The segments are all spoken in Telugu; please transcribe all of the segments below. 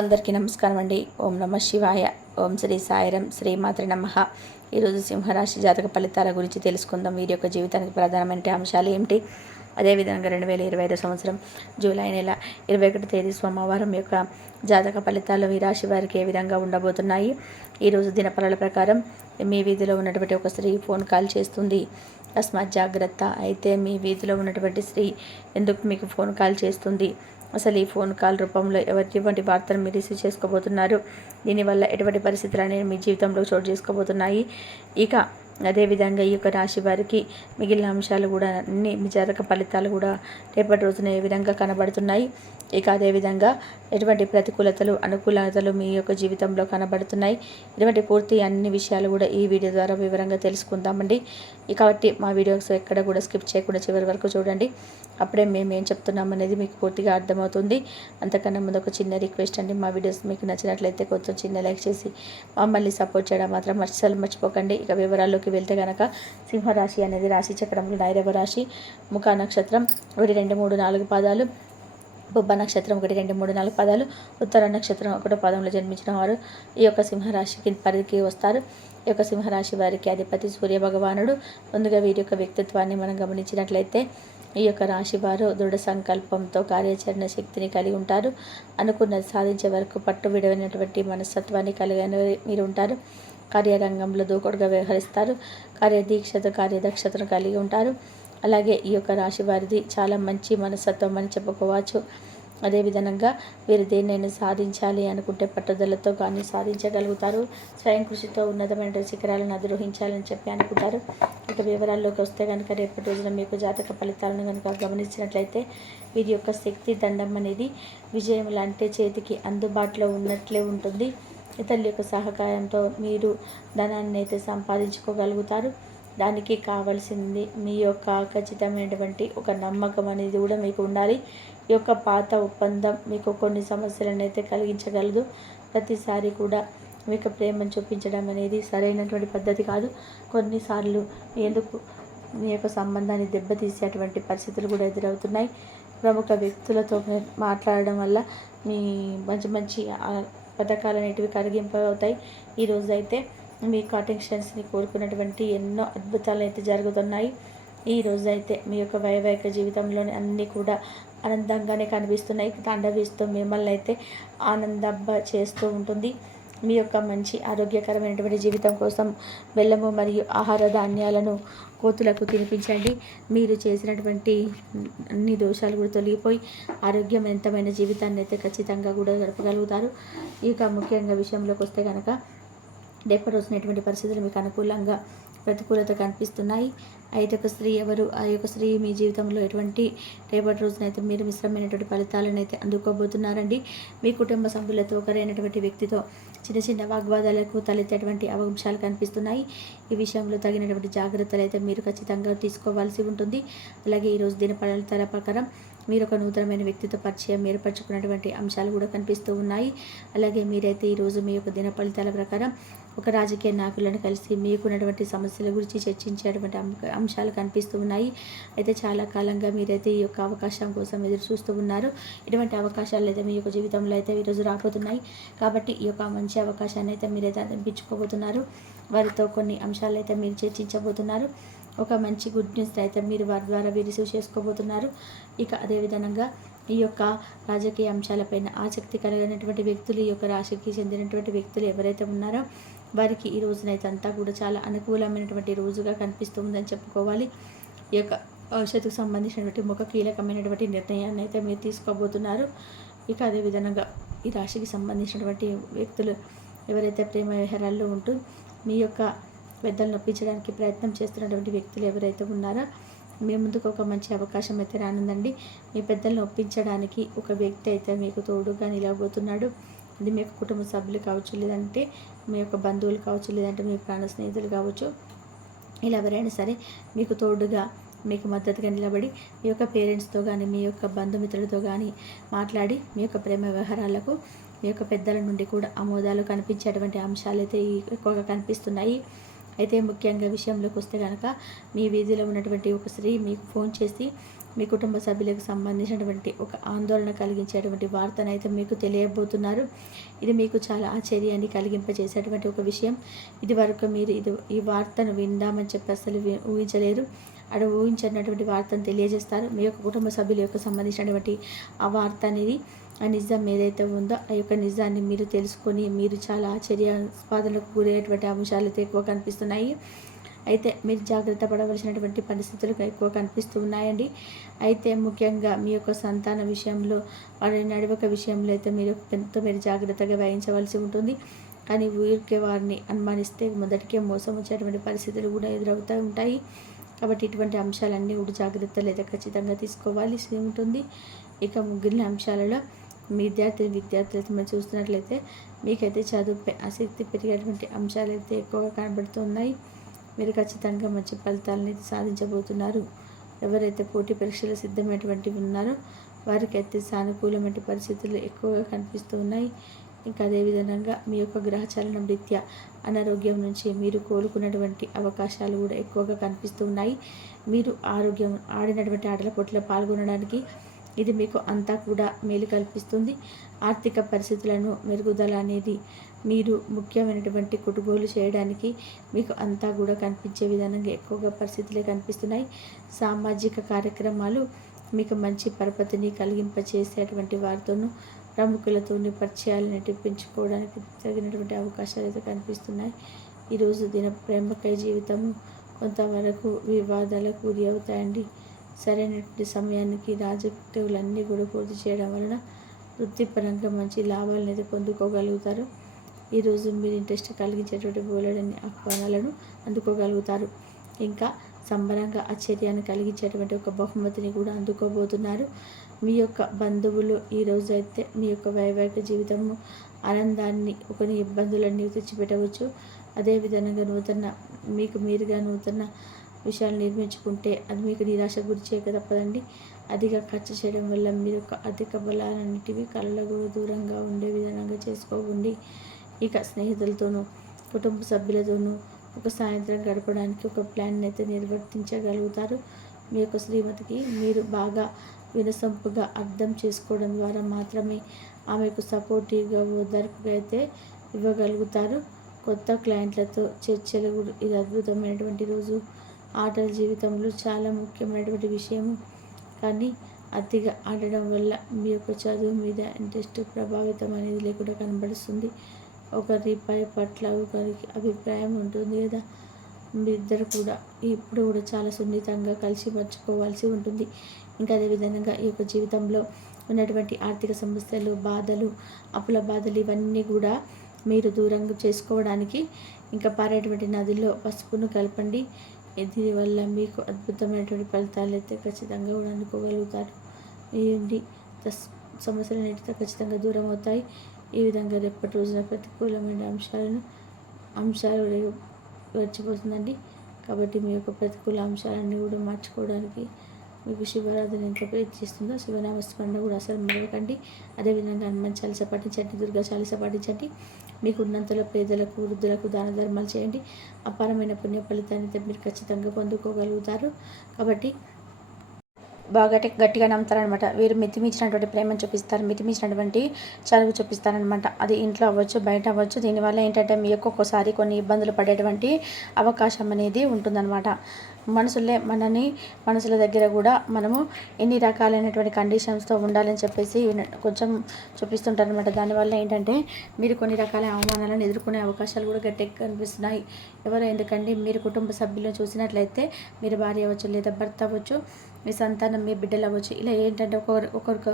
అందరికీ నమస్కారం అండి. ఓం నమ శివాయ. ఓం శ్రీ సాయిరం శ్రీమాతృ నమ. ఈరోజు సింహరాశి జాతక ఫలితాల గురించి తెలుసుకుందాం. వీరి యొక్క జీవితానికి ప్రధానమైన అంశాలు ఏమిటి? అదేవిధంగా రెండు వేల ఇరవై ఐదు సంవత్సరం జూలై నెల ఇరవై ఒకటి తేదీ సోమవారం యొక్క జాతక ఫలితాలు ఈ రాశి వారికి ఏ విధంగా ఉండబోతున్నాయి? ఈరోజు దినఫలాల ప్రకారం మీ వీధిలో ఉన్నటువంటి ఒక స్త్రీ ఫోన్ కాల్ చేస్తుంది. అస్మాత్ జాగ్రత్త. అయితే మీ వీధిలో ఉన్నటువంటి స్త్రీ ఎందుకు మీకు ఫోన్ కాల్ చేస్తుంది? అసలు ఈ ఫోన్ కాల్ రూపంలో ఎటువంటి వార్తలు మీరు రిసీవ్ చేసుకోబోతున్నారు? దీనివల్ల ఎటువంటి పరిస్థితులు అనేవి మీ జీవితంలో చోటు చేసుకోబోతున్నాయి? ఇక అదేవిధంగా ఈ యొక్క రాశి వారికి మిగిలిన అంశాలు కూడా అన్ని మీ జాతక ఫలితాలు కూడా రేపటి రోజున ఏ విధంగా కనబడుతున్నాయి? ఇక అదేవిధంగా ఎటువంటి ప్రతికూలతలు అనుకూలతలు మీ యొక్క జీవితంలో కనబడుతున్నాయి? ఇటువంటి పూర్తి అన్ని విషయాలు కూడా ఈ వీడియో ద్వారా వివరంగా తెలుసుకుందామండి. కాబట్టి మా వీడియోస్ ఎక్కడ కూడా స్కిప్ చేయకుండా చివరి వరకు చూడండి. అప్పుడే మేము ఏం చెప్తున్నాం అనేది మీకు పూర్తిగా అర్థమవుతుంది. అంతకన్నా ముందు ఒక చిన్న రిక్వెస్ట్ అండి. మా వీడియోస్ మీకు నచ్చినట్లయితే కొంచెం చిన్న లైక్ చేసి మమ్మల్ని సపోర్ట్ చేయడం మాత్రం అస్సలు మర్చిపోకండి. ఇక వివరాలు రాశిలోకి వెళ్తే గనక సింహరాశి అనేది రాశి చక్రంలో నైరవ రాశి ముఖ నక్షత్రం ఒకటి రెండు మూడు నాలుగు పాదాలు బొబ్బ నక్షత్రం ఒకటి రెండు మూడు నాలుగు పదాలు ఉత్తర నక్షత్రం ఒకటో పదంలో జన్మించిన వారు ఈ యొక్క సింహరాశికి పరిధికి వస్తారు. ఈ యొక్క సింహరాశి వారికి అధిపతి సూర్య భగవానుడు. ముందుగా వీరి యొక్క వ్యక్తిత్వాన్ని మనం గమనించినట్లయితే ఈ యొక్క రాశి వారు దృఢ సంకల్పంతో కార్యాచరణ శక్తిని కలిగి ఉంటారు. అనుకున్నది సాధించే వరకు పట్టు విడవైనటువంటి మనస్తత్వాన్ని కలిగిన మీరు ఉంటారు. కార్యరంగంలో దూకుడుగా వ్యవహరిస్తారు. కార్యదీక్షత కార్యదక్షతను కలిగి ఉంటారు. అలాగే ఈ యొక్క రాశి వారిది చాలా మంచి మనస్తత్వం అని చెప్పుకోవచ్చు. అదేవిధంగా వీరు దేన్నైనా సాధించాలి అనుకుంటే పట్టుదలతో కానీ సాధించగలుగుతారు. స్వయం కృషితో ఉన్నతమైన శిఖరాలను అధిరోహించాలని చెప్పి అనుకుంటారు. ఇక వివరాల్లోకి వస్తే కనుక రేపటి రోజున మీకు జాతక ఫలితాలను కనుక గమనించినట్లయితే వీరి యొక్క శక్తి దండం అనేది విజయం లాంటి చేతికి అందుబాటులో ఉన్నట్లే ఉంటుంది. ఇతరుల యొక్క సహకారంతో మీరు ధనాన్ని అయితే సంపాదించుకోగలుగుతారు. దానికి కావాల్సింది మీ యొక్క ఖచ్చితమైనటువంటి ఒక నమ్మకం అనేది కూడా మీకు ఉండాలి. ఈ యొక్క పాత ఒప్పందం మీకు కొన్ని సమస్యలను అయితే కలిగించగలదు. ప్రతిసారి కూడా మీకు ప్రేమను చూపించడం అనేది సరైనటువంటి పద్ధతి కాదు. కొన్నిసార్లు ఎందుకు మీ యొక్క సంబంధాన్ని దెబ్బతీసేటువంటి పరిస్థితులు కూడా ఎదురవుతున్నాయి. ప్రముఖ వ్యక్తులతో మాట్లాడడం వల్ల మీ మంచి మంచి పథకాలు అనేటివి కలిగింపవుతాయి ఈరోజు అయితే మీ కాటెన్షన్స్ని కోరుకున్నటువంటి ఎన్నో అద్భుతాలు అయితే జరుగుతున్నాయి. ఈ రోజైతే అయితే మీ యొక్క వైవాహిక జీవితంలోని అన్నీ కూడా ఆనందంగానే కనిపిస్తున్నాయి. తండవిస్తూ మిమ్మల్ని అయితే ఆనందబ్బ చేస్తూ ఉంటుంది. మీ యొక్క మంచి ఆరోగ్యకరమైనటువంటి జీవితం కోసం బెల్లము మరియు ఆహార ధాన్యాలను కోతులకు తినిపించండి. మీరు చేసినటువంటి అన్ని దోషాలు కూడా తొలగిపోయి ఆరోగ్యవంతమైన జీవితాన్ని అయితే ఖచ్చితంగా కూడా గడపగలుగుతారు ఇక ముఖ్యంగా విషయంలోకి వస్తే కనుక రేపటి వచ్చినటువంటి పరిస్థితులు మీకు అనుకూలంగా ప్రతికూలత కనిపిస్తున్నాయి. అయితే ఒక స్త్రీ ఎవరు ఆ యొక్క స్త్రీ మీ జీవితంలో ఎటువంటి రేపటి రోజునైతే మీరు మిశ్రమైనటువంటి ఫలితాలను అయితే అందుకోబోతున్నారండి. మీ కుటుంబ సభ్యులతో ఒకరైనటువంటి వ్యక్తితో చిన్న చిన్న వాగ్వాదాలకు తలెత్తేటువంటి అవకాశాలు కనిపిస్తున్నాయి. ఈ విషయంలో తగినటువంటి జాగ్రత్తలు అయితే మీరు ఖచ్చితంగా తీసుకోవాల్సి ఉంటుంది. అలాగే ఈరోజు దిన ఫలితాల ప్రకారం మీరు ఒక నూతనమైన వ్యక్తితో పరిచయం ఏర్పరచుకున్నటువంటి అంశాలు కూడా కనిపిస్తూ ఉన్నాయి. అలాగే మీరైతే ఈరోజు మీ యొక్క దిన ఫలితాల ప్రకారం ఒక రాజకీయ నాయకులను కలిసి మీకున్నటువంటి సమస్యల గురించి చర్చించేటువంటి అంశాలు కనిపిస్తూ ఉన్నాయి. అయితే చాలా కాలంగా మీరైతే ఈ యొక్క అవకాశం కోసం ఎదురు చూస్తూ ఉన్నారు. ఇటువంటి అవకాశాలు అయితే మీ యొక్క జీవితంలో అయితే ఈరోజు రాబోతున్నాయి. కాబట్టి ఈ యొక్క మంచి అవకాశాన్ని అయితే మీరైతే అనిపించుకోబోతున్నారు వారితో కొన్ని అంశాలు అయితే మీరు చర్చించబోతున్నారు. ఒక మంచి గుడ్ న్యూస్ అయితే మీరు వారి ద్వారా రిసీవ్ చేసుకోబోతున్నారు. ఇక అదేవిధంగా ఈ యొక్క రాజకీయ అంశాలపైన ఆసక్తి కలిగినటువంటి వ్యక్తులు ఈ యొక్క రాశికి చెందినటువంటి వ్యక్తులు ఎవరైతే ఉన్నారో వారికి ఈ రోజునైతే అంతా కూడా చాలా అనుకూలమైనటువంటి రోజుగా కనిపిస్తుందని చెప్పుకోవాలి. ఈ యొక్క భవిష్యత్తుకు సంబంధించినటువంటి ముఖ కీలకమైనటువంటి నిర్ణయాన్ని అయితే మీరు తీసుకోబోతున్నారు. ఇక అదేవిధంగా ఈ రాశికి సంబంధించినటువంటి వ్యక్తులు ఎవరైతే ప్రేమ వ్యవహారాల్లో ఉంటూ మీ యొక్క పెద్దలు నొప్పించడానికి ప్రయత్నం చేస్తున్నటువంటి వ్యక్తులు ఎవరైతే ఉన్నారో మీ ముందుకు ఒక మంచి అవకాశం అయితే రానుందండి. మీ పెద్దలను ఒప్పించడానికి ఒక వ్యక్తి అయితే మీకు తోడుగా నిలవబోతున్నాడు. అది మీ యొక్క కుటుంబ సభ్యులు కావచ్చు లేదంటే మీ యొక్క బంధువులు కావచ్చు లేదంటే మీ ప్రాణ స్నేహితులు కావచ్చు ఇలా ఎవరైనా సరే మీకు తోడుగా మీకు మద్దతుగా నిలబడి మీ యొక్క పేరెంట్స్తో కానీ మీ యొక్క బంధుమిత్రులతో కానీ మాట్లాడి మీ యొక్క ప్రేమ వ్యవహారాలకు మీ యొక్క పెద్దల నుండి కూడా ఆమోదాలు కనిపించేటువంటి అంశాలు అయితే ఎక్కువగా కనిపిస్తున్నాయి. అయితే ముఖ్యంగా విషయంలోకి వస్తే కనుక మీ వీధిలో ఉన్నటువంటి ఒక స్త్రీ మీకు ఫోన్ చేసి మీ కుటుంబ సభ్యులకు సంబంధించినటువంటి ఒక ఆందోళన కలిగించేటువంటి వార్తనైతే మీకు తెలియబోతున్నారు. ఇది మీకు చాలా ఆశ్చర్యాన్ని కలిగింపజేసేటువంటి ఒక విషయం. ఇది వరకు మీరు ఇది ఈ వార్తను విందామని చెప్పి అసలు ఊహించలేరు అక్కడ ఊహించినటువంటి వార్తను తెలియజేస్తారు. మీ యొక్క కుటుంబ సభ్యుల యొక్క సంబంధించినటువంటి ఆ వార్త అనేది ఆ నిజం ఏదైతే ఉందో ఆ యొక్క నిజాన్ని మీరు తెలుసుకొని మీరు చాలా ఆశ్చర్యాస్పాదనకు గురయ్యేటువంటి అంశాలు అయితే ఎక్కువ కనిపిస్తున్నాయి. అయితే మీరు జాగ్రత్త పడవలసినటువంటి పరిస్థితులు ఎక్కువ కనిపిస్తూ ఉన్నాయండి. అయితే ముఖ్యంగా మీ యొక్క సంతాన విషయంలో వారి నడవక విషయంలో అయితే మీరు ఎంతో మీరు జాగ్రత్తగా వహించవలసి ఉంటుంది. కానీ ఊరికే వారిని అనుమానిస్తే మొదటికే మోసం వచ్చేటువంటి పరిస్థితులు కూడా ఎదురవుతూ ఉంటాయి. కాబట్టి ఇటువంటి అంశాలన్నీ కూడా జాగ్రత్తలు అయితే ఖచ్చితంగా తీసుకోవాల్సి ఉంటుంది. ఇక ముగ్గురిన అంశాలలో విద్యార్థి విద్యార్థులు అయితే మనం చూస్తున్నట్లయితే మీకైతే చదువుపై ఆసక్తి పెరిగేటువంటి అంశాలు అయితే ఎక్కువగా కనబడుతున్నాయి. మీరు ఖచ్చితంగా మంచి ఫలితాలని సాధించబోతున్నారు. ఎవరైతే పోటీ పరీక్షలు సిద్ధమైనటువంటి ఉన్నారో వారికైతే సానుకూలమైన పరిస్థితులు ఎక్కువగా కనిపిస్తూ ఉన్నాయి. ఇంకా అదేవిధంగా మీ యొక్క గ్రహచలనం రీత్యా అనారోగ్యం నుంచి మీరు కోలుకున్నటువంటి అవకాశాలు కూడా ఎక్కువగా కనిపిస్తూ ఉన్నాయి. మీరు ఆరోగ్యం ఆడినటువంటి ఆటల పోటీలో పాల్గొనడానికి ఇది మీకు అంతా కూడా మేలు కల్పిస్తుంది. ఆర్థిక పరిస్థితులను మెరుగుదల అనేది మీరు ముఖ్యమైనటువంటి కొనుగోలు చేయడానికి మీకు అంతా కూడా కనిపించే విధానంగా ఎక్కువగా పరిస్థితులే కనిపిస్తున్నాయి. సామాజిక కార్యక్రమాలు మీకు మంచి పరపతిని కలిగింపచేసేటువంటి వారితోనూ ప్రముఖులతోని పరిచయాలను పెంచుకోవడానికి తగినటువంటి అవకాశాలు అయితే కనిపిస్తున్నాయి. ఈరోజు దిన ప్రేమకై జీవితము కొంతవరకు వివాదాలకు గురి అవుతాయండి. సరైనటువంటి సమయానికి రాజకీయాలన్నీ కూడా పూర్తి చేయడం వలన వృత్తిపరంగా మంచి లాభాలను అయితే పొందుకోగలుగుతారు. ఈరోజు మీరు ఇంట్రెస్ట్ కలిగించేటువంటి బోలెడని ఆహ్వానాలను అందుకోగలుగుతారు. ఇంకా సంబరంగా ఆశ్చర్యాన్ని కలిగించేటువంటి ఒక బహుమతిని కూడా అందుకోబోతున్నారు. మీ యొక్క బంధువులు ఈరోజు అయితే మీ యొక్క వైవాహిక జీవితము ఆనందాన్ని కొన్ని ఇబ్బందులన్నీ తెచ్చిపెట్టవచ్చు. అదేవిధంగా నూతన మీకు మీరుగా నూతన విషయాలు నిర్మించుకుంటే అది మీకు నిరాశ గురి చేయక తప్పదండి. అధిక ఖర్చు చేయడం వల్ల మీరు అధిక బలాలన్నిటివి కళ్ళకు దూరంగా ఉండే విధంగా చేసుకోకండి. ఇక స్నేహితులతోనూ కుటుంబ సభ్యులతోనూ ఒక సాయంత్రం గడపడానికి ఒక ప్లాన్ అయితే నిర్వర్తించగలుగుతారు. మీ యొక్క శ్రీమతికి మీరు బాగా వినసొంపుగా అర్థం చేసుకోవడం ద్వారా మాత్రమే ఆమెకు సపోర్టివ్గా ఓదార్పుగా అయితే ఇవ్వగలుగుతారు. కొత్త క్లయింట్లతో చర్చలు ఇది అద్భుతమైనటువంటి రోజు. ఆటల జీవితంలో చాలా ముఖ్యమైనటువంటి విషయము కానీ అతిగా ఆడడం వల్ల మీ యొక్క చదువు మీద ఇంట్రెస్ట్ ప్రభావితం అనేది లేకుండా కనబడుతుంది. ఒకరి పై పట్ల ఒకరికి అభిప్రాయం ఉంటుంది కదా. మీ ఇద్దరు కూడా ఇప్పుడు కూడా చాలా సున్నితంగా కలిసి మర్చిపోవాల్సి ఉంటుంది. ఇంకా అదేవిధంగా ఈ యొక్క జీవితంలో ఉన్నటువంటి ఆర్థిక సమస్యలు బాధలు అప్పుల బాధలు ఇవన్నీ కూడా మీరు దూరంగా చేసుకోవడానికి ఇంకా పారేటువంటి నదిలో పసుపును కలపండి. దీనివల్ల మీకు అద్భుతమైనటువంటి ఫలితాలు అయితే ఖచ్చితంగా కూడా అనుకోగలుగుతారు ఏంటి సమస్యలు అన్నిటితో ఖచ్చితంగా దూరం అవుతాయి. ఈ విధంగా రేపటి రోజున ప్రతికూలమైన అంశాలను అంశాలు రే- వచ్చిపోతుందండి. కాబట్టి మీ యొక్క ప్రతికూల అంశాలన్నీ కూడా మార్చుకోవడానికి మీకు శివారాధన ఎంత ప్రయత్నిస్తుందో శివనామస్మరణ కూడా అసలు మరవకండి. అదేవిధంగా హనుమాన్ చాలీస పాటించండి దుర్గా చాలీస పాటించండి. మీకు ఉన్నంతలో పేదలకు వృద్ధులకు దాన ధర్మాలు చేయండి. అపారమైన పుణ్య ఫలితాన్ని మీరు ఖచ్చితంగా పొందుకోగలుగుతారు. కాబట్టి బాగా గట్టిగా నమ్ముతారనమాట వీరు మితిమించినటువంటి ప్రేమను చూపిస్తారు. మితిమించినటువంటి చదువు చూపిస్తారనమాట అది ఇంట్లో అవ్వచ్చు బయట అవ్వచ్చు. దీనివల్ల ఏంటంటే మీకు ఒక్కోసారి కొన్ని ఇబ్బందులు పడేటువంటి అవకాశం అనేది ఉంటుందన్నమాట. మనసులే మనని మనసుల దగ్గర కూడా మనము ఎన్ని రకాలైనటువంటి కండిషన్స్తో ఉండాలని చెప్పేసి కొంచెం చూపిస్తుంటారనమాట దానివల్ల ఏంటంటే మీరు కొన్ని రకాల అవమానాలను ఎదుర్కొనే అవకాశాలు కూడా గట్టిగా కనిపిస్తున్నాయి. ఎవరు ఎందుకంటే మీరు కుటుంబ సభ్యులను చూసినట్లయితే మీరు భార్య అవ్వచ్చు లేదా భర్త అవ్వచ్చు మీ సంతానం మీ బిడ్డలు అవ్వచ్చు. ఇలా ఏంటంటే ఒకరు ఒకరికి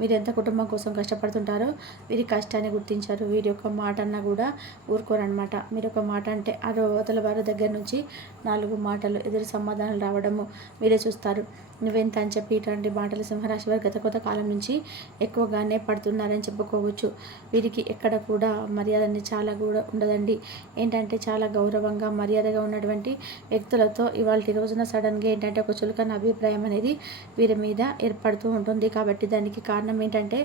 మీరు ఎంత కుటుంబం కోసం కష్టపడుతుంటారో వీరి కష్టాన్ని గుర్తించారు. వీరి యొక్క మాట అన్నా కూడా ఊరుకోరనమాట మీరు ఒక మాట అంటే ఆ అవతల వారి దగ్గర నుంచి నాలుగు మాటలు ఎదురు సమాధానాలు రావడము మీరే చూస్తారు. నువ్వెంత అని చెప్పి ఇటువంటి మాటలు సింహరాశి వారు గత కొత్త కాలం నుంచి ఎక్కువగానే పడుతున్నారని చెప్పుకోవచ్చు. వీరికి ఎక్కడ కూడా మర్యాద అనేది చాలా కూడా ఉండదండి. ఏంటంటే చాలా గౌరవంగా మర్యాదగా ఉన్నటువంటి వ్యక్తులతో ఇవాళ రోజున సడన్గా ఏంటంటే ఒక చులకన అభిప్రాయం అనేది వీరి మీద ఏర్పడుతూ ఉంటుంది. కాబట్టి దానికి కారణం ఏంటంటే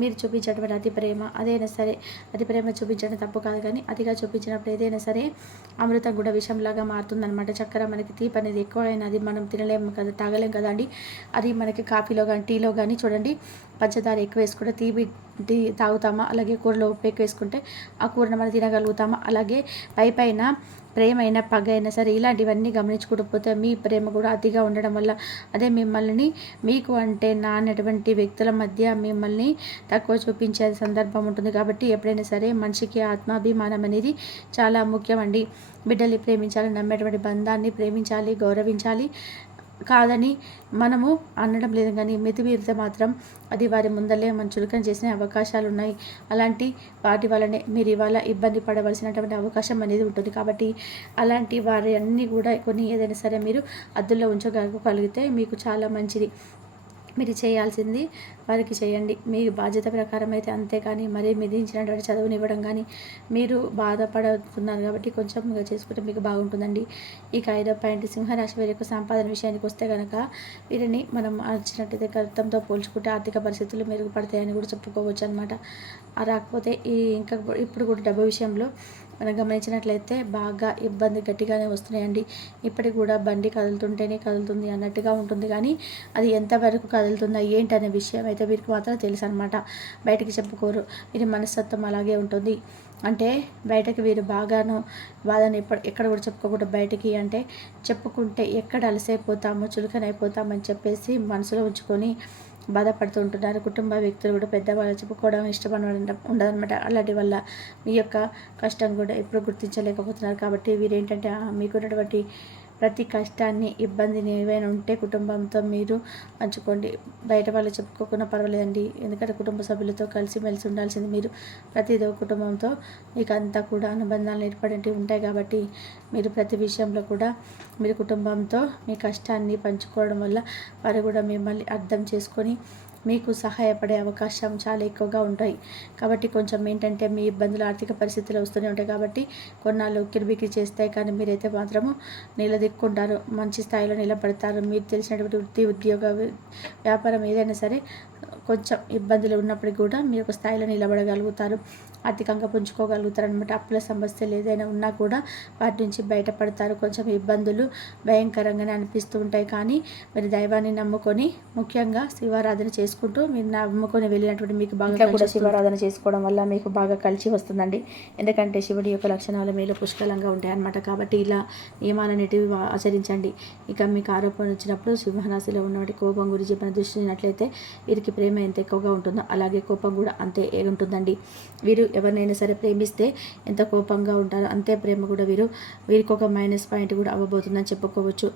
మీరు చూపించేటువంటి అతి ప్రేమ అదైనా సరే అతి ప్రేమ చూపించడం తప్పు కాదు కానీ అతిగా చూపించినప్పుడు ఏదైనా సరే అమృతం కూడా విషంలాగా మారుతుందన్నమాట. చక్కెర మనకి తీపి అనేది ఎక్కువైనా అది మనం తినలేము కదా తాగలేం కదండి అది మనకి కాఫీలో కానీ టీలో కానీ చూడండి పంచదార ఎక్కువ వేసుకుంటే తీపి టీ తాగుతామా? అలాగే కూరలో ఉప్పు ఎక్కువ వేసుకుంటే ఆ కూరను మనం తినగలుగుతామా? అలాగే పై పైన ప్రేమ అయినా పగ అయినా సరే ఇలాంటివన్నీ గమనించుకుంటూ పోతే మీ ప్రేమ కూడా అతిగా ఉండడం వల్ల అదే మిమ్మల్ని మీకు అంటే నానటువంటి వ్యక్తుల మధ్య మిమ్మల్ని తక్కువ చూపించే సందర్భం ఉంటుంది. కాబట్టి ఎప్పుడైనా సరే మనిషికి ఆత్మాభిమానం అనేది చాలా ముఖ్యమండి. బిడ్డల్ని ప్రేమించాలి నమ్మేటువంటి బంధాన్ని ప్రేమించాలి గౌరవించాలి. కాదని మనము అనడం లేదు కానీ మితిమీరితే మాత్రం అది వారి ముందలే మన చులకన చేసిన అవకాశాలు ఉన్నాయి అలాంటి వాటి వల్లనే మీరు ఇవాళ ఇబ్బంది పడవలసినటువంటి అవకాశం అనేది ఉంటుంది. కాబట్టి అలాంటి వారి అన్నీ కూడా కొన్ని ఏదైనా సరే మీరు అద్దుల్లో ఉంచగలిగితే మీకు చాలా మంచిది. మీరు చేయాల్సింది వారికి చేయండి. మీ బాధ్యత ప్రకారం అయితే అంతే కానీ మరీ మిధించినటువంటి చదువుని ఇవ్వడం కానీ మీరు బాధపడుతున్నారు కాబట్టి కొంచెం ఇంకా చేసుకుంటే మీకు బాగుంటుందండి. ఇక ఐదో పాయింట్ సింహరాశి వారి యొక్క సంపాదన విషయానికి వస్తే కనుక వీరిని మనం వచ్చినట్టయితే గతంతో పోల్చుకుంటే ఆర్థిక పరిస్థితులు మెరుగుపడతాయని కూడా చెప్పుకోవచ్చు అనమాట రాకపోతే ఈ ఇంకా ఇప్పుడు కూడా డబ్బు విషయంలో మనం గమనించినట్లయితే బాగా ఇబ్బంది గట్టిగానే వస్తున్నాయండి. ఇప్పటికి కూడా బండి కదులుతుంటేనే కదులుతుంది అన్నట్టుగా ఉంటుంది. కానీ అది ఎంతవరకు కదులుతుందా ఏంటి అనే విషయం అయితే వీరికి మాత్రం తెలుసు అనమాట బయటకి చెప్పుకోరు. వీరి మనస్తత్వం అలాగే ఉంటుంది. అంటే బయటకు వీరు బాగాను బాధను ఎప్పుడు ఎక్కడ కూడా చెప్పుకోకుండా బయటికి అంటే చెప్పుకుంటే ఎక్కడ అలసైపోతాము చులకనైపోతామని చెప్పేసి మనసులో ఉంచుకొని బాధపడుతూ ఉంటున్నారు. కుటుంబ వ్యక్తులు కూడా పెద్దవాళ్ళు చెప్పుకోవడం ఇష్టపడడం ఉండదన్నమాట. అలాంటి వల్ల మీ యొక్క కష్టం కూడా ఎప్పుడు గుర్తించలేకపోతున్నారు. కాబట్టి వీరేంటంటే మీకున్నటువంటి ప్రతి కష్టాన్ని ఇబ్బందిని ఏవైనా ఉంటే కుటుంబంతో మీరు పంచుకోండి. బయట వాళ్ళు చెప్పుకోకుండా పర్వాలేదండి. ఎందుకంటే కుటుంబ సభ్యులతో కలిసి మెలిసి ఉండాల్సింది మీరు. ప్రతిదో కుటుంబంతో మీకు అంతా కూడా అనుబంధాలు ఏర్పడి ఉంటాయి కాబట్టి మీరు ప్రతి విషయంలో కూడా మీరు కుటుంబంతో మీ కష్టాన్ని పంచుకోవడం వల్ల వారు కూడా మిమ్మల్ని అర్థం చేసుకొని మీకు సహాయపడే అవకాశం చాలా ఎక్కువగా ఉంటాయి. కాబట్టి కొంచెం ఏంటంటే మీ ఇబ్బందులు ఆర్థిక పరిస్థితులు వస్తూనే ఉంటాయి. కాబట్టి కొన్నాళ్ళు కిరిబికి చేస్తాయి కానీ మీరైతే మాత్రము నిలదిక్కుంటారు. మంచి స్థాయిలో నిలబడతారు. మీరు తెలిసినటువంటి వృత్తి ఉద్యోగ వ్యాపారం ఏదైనా సరే కొంచెం ఇబ్బందులు ఉన్నప్పటికీ కూడా మీరు ఒక స్థాయిలో నిలబడగలుగుతారు. ఆర్థికంగా పుంజుకోగలుగుతారు అనమాట అప్పుల సమస్యలు ఏదైనా ఉన్నా కూడా వాటి నుంచి బయటపడతారు. కొంచెం ఇబ్బందులు భయంకరంగానే అనిపిస్తూ ఉంటాయి. కానీ మీరు దైవాన్ని నమ్ముకొని ముఖ్యంగా శివారాధన చేసుకుంటూ మీరు నమ్ముకొని వెళ్ళినటువంటి మీకు బాగా కూడా శివారాధన చేసుకోవడం వల్ల మీకు బాగా కలిసి వస్తుందండి. ఎందుకంటే శివుడి యొక్క లక్షణాలు మీలో పుష్కలంగా ఉంటాయి అన్నమాట కాబట్టి ఇలా నియమాలన్నిటివి ఆచరించండి. ఇక మీకు ఆరోపణ వచ్చినప్పుడు సింహరాశిలో ఉన్నటువంటి కోపం గురించి మన దృష్టినట్లయితే వీరికి ప్రేమ ఎంత ఎక్కువగా ఉంటుందో అలాగే కోపం కూడా అంతే ఉంటుందండి. వీరు ఎవరినైనా సరే ప్రేమిస్తే ఎంత కోపంగా ఉంటారో అంతే ప్రేమ కూడా వీరు వీరికి ఒక మైనస్ పాయింట్ కూడా అవ్వబోతుందని చెప్పుకోవచ్చు.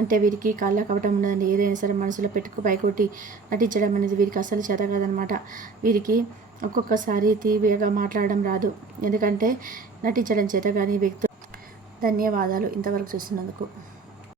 అంటే వీరికి కాళ్ళ కవటం ఉండదండి ఏదైనా సరే మనసులో పెట్టుకు పైకొట్టి నటించడం అనేది వీరికి అసలు చేత కాదనమాట వీరికి ఒక్కొక్కసారి తీవ్రగా మాట్లాడడం రాదు. ఎందుకంటే నటించడం చేత కానీ వ్యక్తి ధన్యవాదాలు ఇంతవరకు చూస్తున్నందుకు